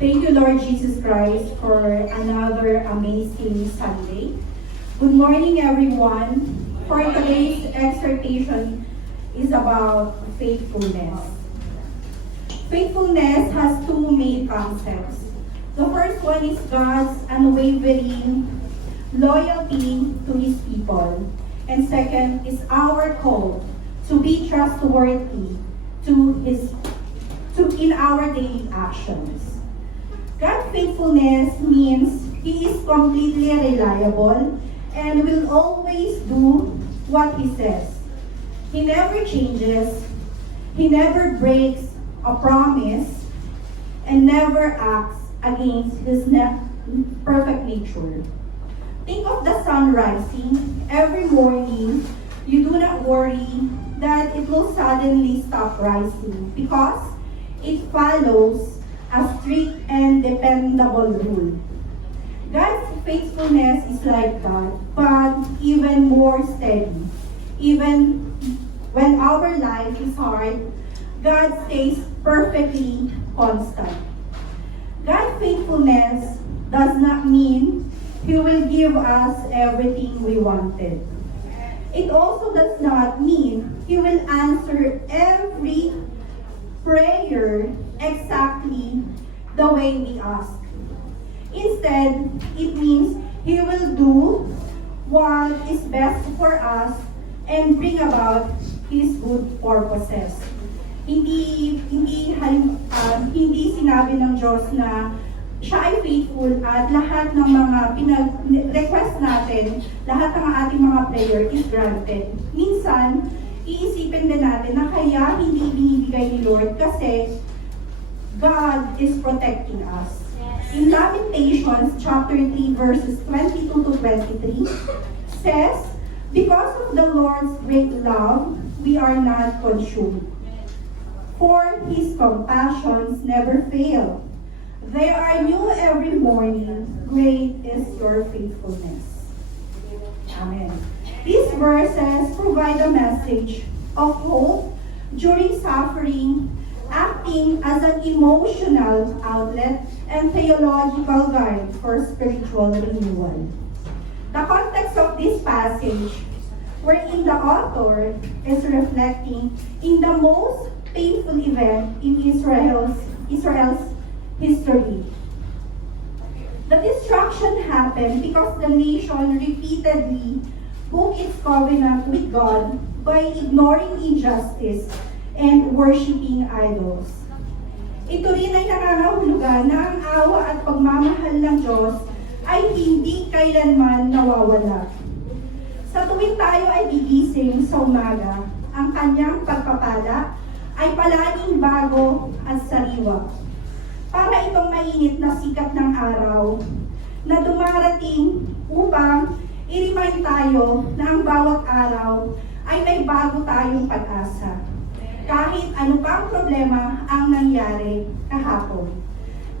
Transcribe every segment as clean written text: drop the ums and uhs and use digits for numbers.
Thank you, Lord Jesus Christ, for another amazing Sunday. Good morning, everyone. For today's exhortation is about faithfulness. Faithfulness has two main concepts. The first one is God's unwavering loyalty to His people. And second is our call to be trustworthy in our daily actions. God's faithfulness means He is completely reliable and will always do what He says. He never changes, He never breaks a promise, and never acts against His perfect nature. Think of the sun rising every morning. You do not worry that it will suddenly stop rising because it follows a strict and dependable rule. God's faithfulness is like that, but even more steady. Even when our life is hard, God stays perfectly constant. God's faithfulness does not mean He will give us everything we wanted. It also does not mean He will answer every prayer exactly the way we ask. Instead, it means He will do what is best for us and bring about His good purposes. Hindi sinabi ng Diyos na siya ay faithful at lahat ng mga request natin, lahat ng ating mga prayer is granted. Minsan, iisipin din natin na kaya hindi binibigay ni Lord kasi God is protecting us. In Lamentations chapter 3 verses 22 to 23 says, "Because of the Lord's great love, we are not consumed. For His compassions never fail. They are new every morning. Great is your faithfulness." Amen. These verses provide a message of hope during suffering, acting as an emotional outlet and theological guide for spiritual renewal. The context of this passage, wherein the author is reflecting in the most painful event in Israel's history. The destruction happened because the nation repeatedly broke its covenant with God by ignoring injustice and worshiping idols. Ito rin ay nangangahulugan na ang awa at pagmamahal ng Diyos ay hindi kailanman nawawala. Sa tuwing tayo ay gigising sa umaga, ang kanyang pagpapala ay palaging bago at sariwa. Para itong mainit na sikat ng araw na dumarating upang i-remind tayo na ang bawat araw ay may bago tayong pag-asa. Kahit ano pang problema ang nangyari kahapon.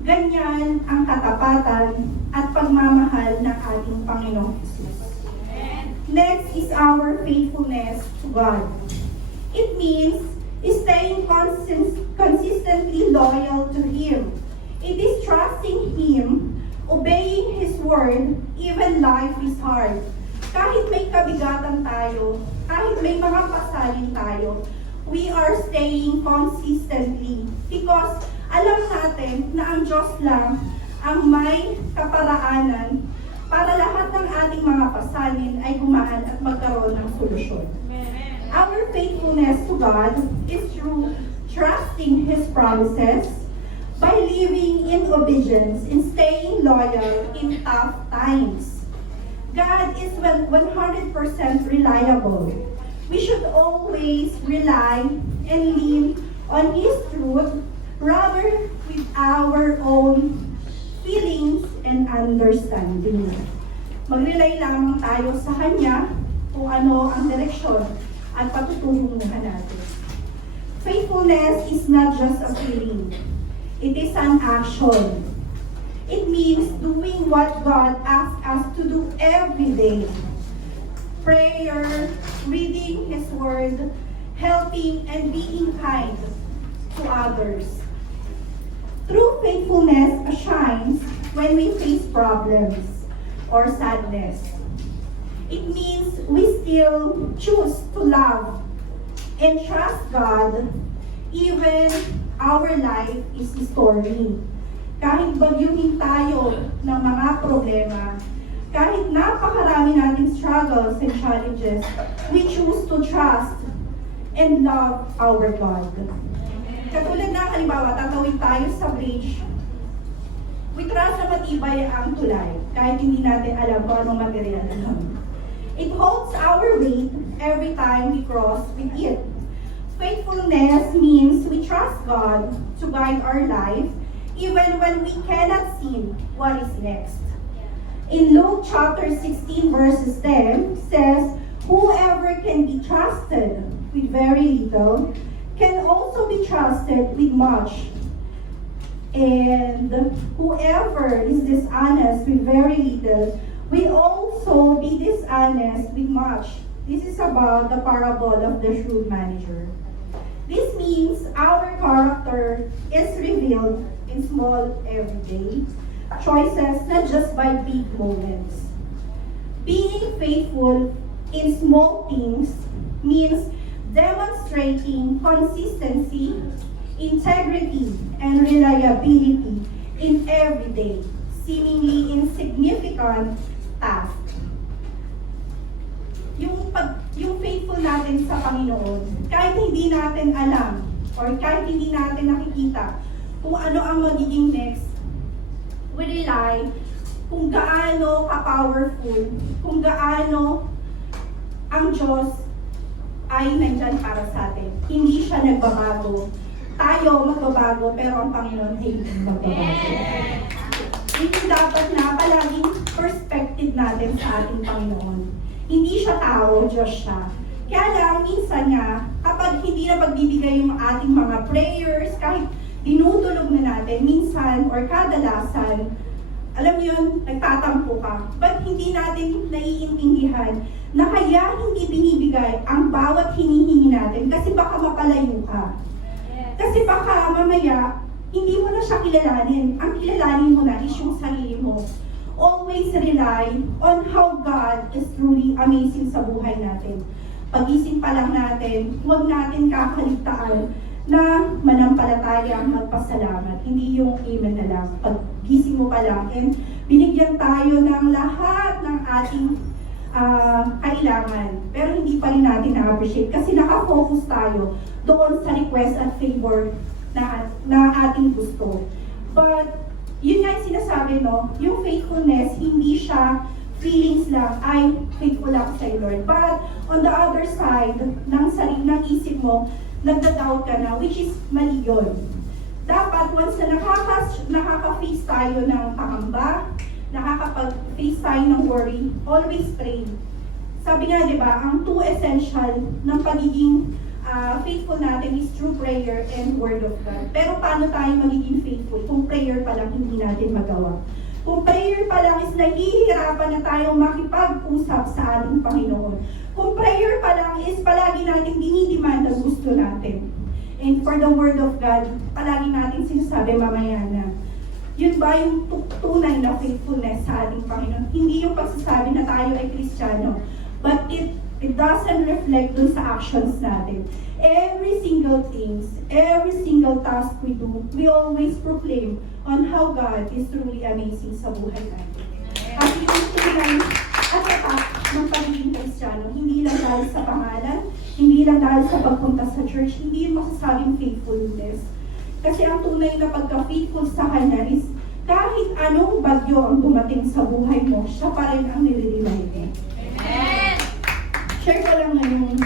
Ganyan ang katapatan at pagmamahal ng ating Panginoong Jesus. Next is our faithfulness to God. It means staying consistently loyal to Him. It is trusting Him, obeying His word, even life is hard. Kahit may kabigatan tayo, kahit may mga pasalin tayo, we are staying consistently because alam natin na ang Diyos lang ang may kaparaanan para lahat ng ating mga pasalin ay gumaan at magkaroon ng solusyon. Our faithfulness to God is through trusting His promises, by living in obedience and staying loyal in tough times. God is 100% reliable. We should always rely and lean on His truth rather with our own feelings and understanding. Mag-rely lamang tayo sa Kanya kung ano ang direksyon at patutunguhan natin. Faithfulness is not just a feeling. It is an action. It means doing what God asks us to do every day. Prayer, reading His Word, helping and being kind to others. True faithfulness when we face problems or sadness. It means we still choose to love and trust God even our life is stormy. Kahit bagyuhin tayo ng mga problema, kahit napakarami nating struggles and challenges, we choose to trust and love our God. Katulad na halimbawa, tatawid tayo sa bridge, we trust na matibay ang tulay, kahit hindi natin alam kung anong material lang. It holds our weight every time we cross with it. Faithfulness means we trust God to guide our life even when we cannot see what is next. In Luke chapter 16 verses 10 says, whoever can be trusted with very little can also be trusted with much. And whoever is dishonest with very little will also be dishonest with much. This is about the parable of the shrewd manager. This means our character is revealed in small everyday choices, not just by big moments. Being faithful in small things means demonstrating consistency, integrity, and reliability in everyday, seemingly insignificant tasks. Yung faithful natin sa Panginoon, kahit hindi natin alam or kahit hindi natin nakikita kung ano ang magiging next, we rely kung gaano ka-powerful, kung gaano ang Diyos ay nandyan para sa atin. Hindi siya nagbabago. Tayo magbabago, pero ang Panginoon ay hindi magbabago. Hindi dapat na palaging perspective natin sa ating Panginoon. Hindi siya tao, Diyos siya. Kaya lang, minsan nga, kapag hindi na pagbibigay yung ating mga prayers, kahit dinudulog na natin, minsan or kadalasan, alam mo yun, nagtatampo ka. But hindi natin naiintindihan na kaya hindi binibigay ang bawat hinihingi natin kasi baka mapalayo ka. Kasi baka mamaya, hindi mo na siya kilalanin. Ang kilalanin mo na is yung sarili mo. Always rely on how God is truly amazing sa buhay natin. Pag-isip pa lang natin, huwag natin kakaligtaan na manampalataya, magpasalamat. Hindi yung amen na lang. Pag-gising mo pa lang, and binigyan tayo ng lahat ng ating kailangan. Pero hindi pa rin natin na-appreciate kasi nakafocus tayo doon sa request at favor na ating gusto. But, yun nga yung sinasabi, no? Yung faithfulness, hindi siya feelings lang, ay faithful lang sa Lord. But, on the other side, ng sarili, ng isip mo, nagda-doubt ka na, which is mali yun. Dapat, once na nakaka-face tayo ng pangamba, nakakapag-face tayo ng worry, always pray. Sabi nga, di ba, ang two essential ng pagiging faithful natin is through prayer and word of God. Pero paano tayo magiging faithful kung prayer pa lang hindi natin magawa? Kung prayer pa lang is nahihirapan na tayong makipag-usap sa ating Panginoon. Kung prayer pa lang is palagi natin dinidemand ang gusto natin. And for the word of God, palagi natin sinasabi mamaya na, yun ba yung tunay na faithfulness sa ating Panginoon? Hindi yung pagsasabi na tayo ay Kristiyano, but it doesn't reflect dun sa actions natin. Every single things, every single task we do, we always proclaim on how God is truly amazing sa buhay natin. At yung tunay at tatak ng pagiging Kristiyano, hindi lang dahil sa pangalan, hindi lang dahil sa pagpunta sa church, hindi yung masasabing faithfulness. Kasi ang tunay na pagka-faithful sa Kanya is kahit anong bagyo ang dumating sa buhay mo, siya pa rin ang nire-rely mo. Amen! Share ko lang na yung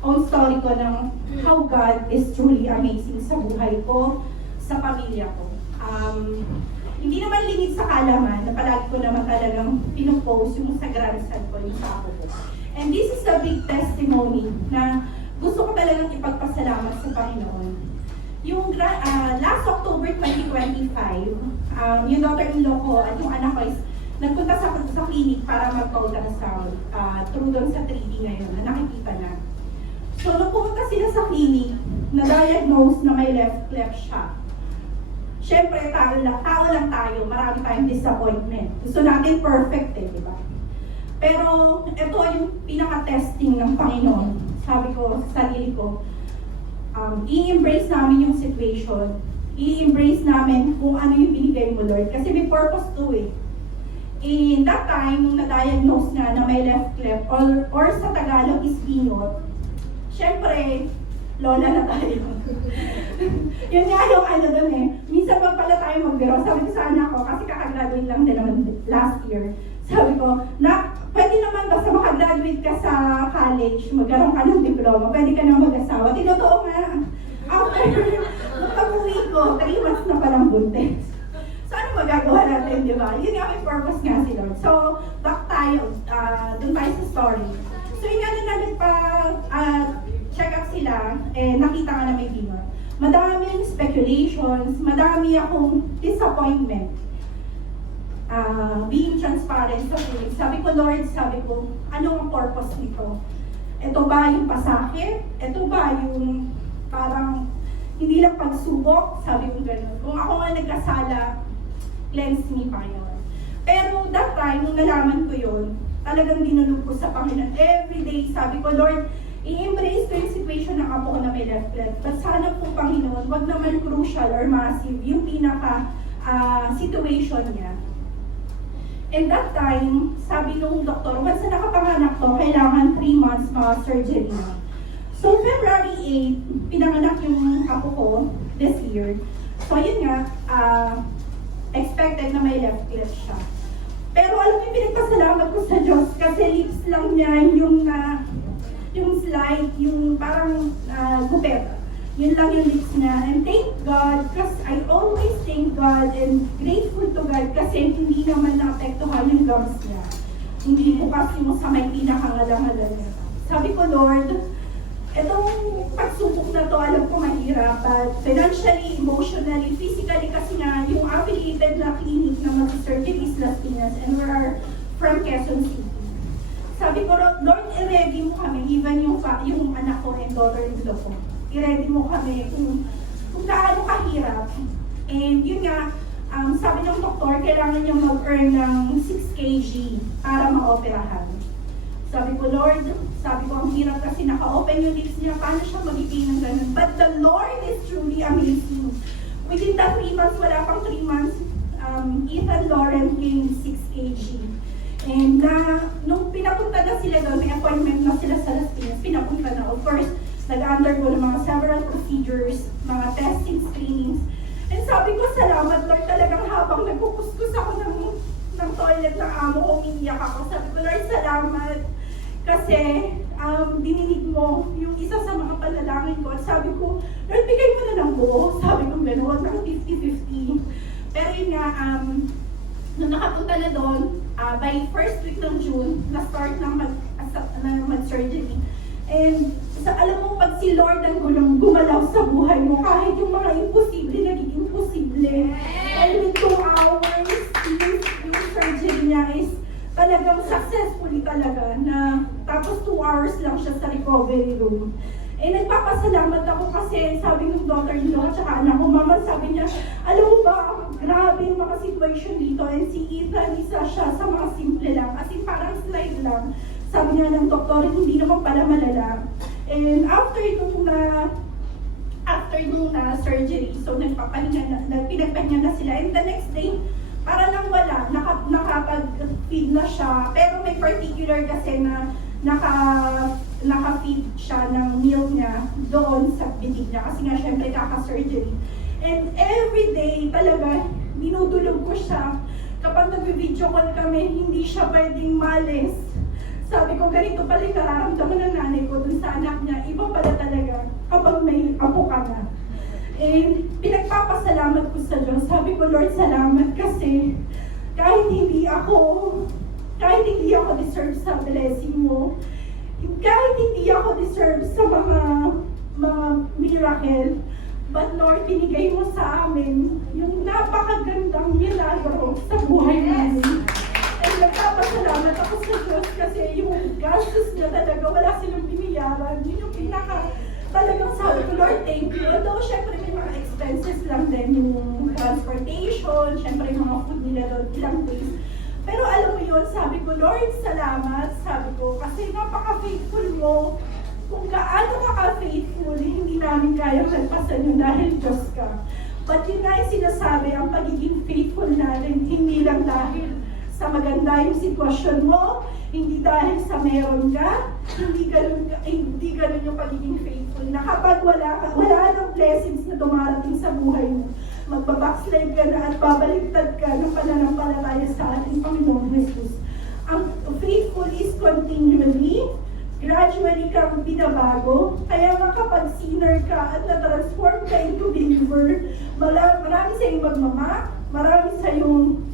own story ko ng how God is truly amazing sa buhay ko, sa pamilya ko. Hindi naman lingid sa kalaman na palagi ko naman talagang pinupost yung sa grandson ko, yung sa ako ko. And this is a big testimony na gusto ko talagang ipagpasalamat sa Panginoon. Yung last October 2025, yung daughter-in-law ko at yung anak ko is nagpunta sa clinic para mag-ultrasound through doon sa 3D ngayon na nakikita na. So, nung pumunta sila sa clinic, na-diagnose na may left shock. Siyempre, tao lang tayo, marami tayong disappointment. Gusto natin perfect di ba? Pero ito yung pinaka-testing ng Panginoon. Sabi ko sa sarili ko, i-embrace namin yung situation. I-embrace namin kung ano yung binigay mo, Lord. Kasi may purpose to In that time, nung na-diagnose nga na may left cleft, or sa Tagalog is bingot, syempre, lola na tayo. Yun nga yung ano dun Minsan pa pala tayo magbiro. Sabi ko sa anak ko, kasi kakagraduate lang din naman last year. Sabi ko, pwede naman basta makagraduate ka sa college, magkaroon ka ng diploma, pwede ka na mag-asawa. Tinotoo nga, after pag-uwi ko, 3 months na palang buntis. So ano magagawa natin, di ba? Yun nga may purpose nga si Lord. So, back tayo, dun tayo sa story. So yun nga na check up sila, nakita nga na may bingot. Madaming speculations, madami akong disappointment. Being transparent sa feelings. Sabi ko, Lord, ano ang purpose nito? Ito ba yung pasakit? Ito ba yung parang hindi lang pagsubok? Sabi ko gano'n. Kung ako nga nagkasala, cleanse me, Panginoon. Pero that time, nung nalaman ko yun, talagang dinulog ko sa Panginoon. Every day, sabi ko, Lord, i-embrace ko yung situation ng apo ko na may left leg. But sana po, Panginoon, wag naman crucial or massive yung situation niya. And that time, sabi nung doktor, once na nakapanganak to, kailangan 3 months surgery na. So, February 8, pinanganak yung apo ko this year. So, yun nga, expected na may left cleft siya. Pero alam mo, pinagpasalamat ko sa Diyos kasi lips lang niya yung slide, yung parang gupet. Yun lang yung lips niya. And thank God, because I always thank God and grateful to God kasi hindi naman naapektuhan yung gums niya. Hindi po kasi mo sa may pinakangalangalan niya. Sabi ko, Lord, itong pagsubok na to, alam ko mahirap, but financially, emotionally, physically, kasi nga, yung affiliated na clinic na mag-surgery is Las Piñas, and we are from Quezon City. Sabi ko, Lord, i-ready mo kami, even yung anak ko and daughter-in-law ko. I-ready mo kami kung gaano kahirap. And yun nga, sabi ng doktor, kailangan niya mag-earn ng 6 kg para ma-operahan. Sabi ko, Lord, ang hirap kasi naka-open yung lips niya, paano siya magiging ng ganun? But the Lord is truly amazing. Within the 3 months, wala pang 3 months, Ethan Lauren gained 6 kg. And nung pinapunta na sila doon, may appointment na sila sa Las Piñas, pinapunta na. Of course, nag-undergo ng mga several procedures, mga testing, screenings. And sabi ko, salamat Lord, talagang habang nagpukuskus ako ng toilet ng amo ko, umiiyak ako. Sabi ko, Lord, salamat. Kasi dininig mo yung isa sa mga panalangin ko. At sabi ko, Lord, bigay mo na ng buo. Sabi ko, gano'n, ng 50-50. Pero yun nga, nung nakapunta na doon, by first week ng June, na-start na mag-surgery. And alam mo, pag si Lord ang gumalaw sa buhay mo, kahit yung mga imposible, nagiging posible. And with 2 hours, yung surgery niya is talagang successfully talaga na tapos 2 hours lang siya sa recovery room. Eh nagpapasalamat ako kasi sabi ng daughter-in-law at saka anak ko, mama, sabi niya, alam mo ba, grabe yung mga situation dito and si Ethan, isa siya sa mga simple lang, as in parang slide lang. Sabi niya ng doktor, hindi naman pala malala. And after nung surgery, so pinagpahinga na sila, and the next day, para lang wala, nakapag-feed na siya, pero may particular kasi na naka-feed siya ng milk niya doon sa bibig niya kasi nga syempre kaka-surgery. And every day talaga, dinudulog ko siya. Kapag nag-video call kami, hindi siya pwedeng malis. Sabi ko, ganito pala yung nararamdaman ng nanay ko dun sa anak niya. Iba pala talaga kapag may apo ka na. And pinagpapasalamat ko sa Diyos. Sabi ko, Lord, salamat kasi kahit hindi ako deserve sa blessing mo, kahit hindi ako deserve sa mga miracle, but Lord, binigay mo sa amin yung napakagandang milagro sa buhay namin. And nagpapasalamat ako sa Diyos kasi yung gastos niya talaga, wala silang biniyaran. Yun yung talagang sabi ko, Lord, thank you. Although, syempre may mga expenses lang din yung transportation, syempre yung mga food nila doon, ilang days. Pero alam mo yun, sabi ko, Lord, salamat, sabi ko, kasi napaka-faithful mo. Kung gaano ka ka-faithful, hindi namin kayang lagpasan yun dahil Diyos ka. But yun nga yung sinasabi, ang pagiging faithful natin, hindi lang dahil sa maganda yung sitwasyon mo, hindi dahil sa meron ka, hindi ganun yung pagiging faithful. Na kapag wala nang blessings na dumarating sa buhay mo, magbabackslide ka na at babaliktad ka ng pananampalataya sa ating Panginoong Jesus. Ang faithful is continually, gradually kang binabago. Kaya nga kapag sinner ka at na-transform ka into believer, marami sa iyong magmama, marami sa iyong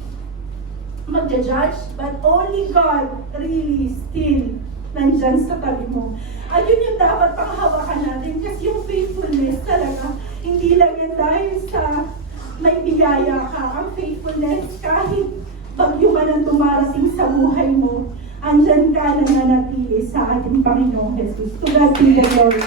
magja-judge, but only God really still nandyan sa tabi mo. At yun yung dapat panghawakan natin kasi yung faithfulness talaga, hindi lang yan dahil sa may biyaya ka. Ang faithfulness, kahit bagyo man ang dumarating sa buhay mo, andyan ka na nanatili sa ating Panginoong Jesus. To God be the glory.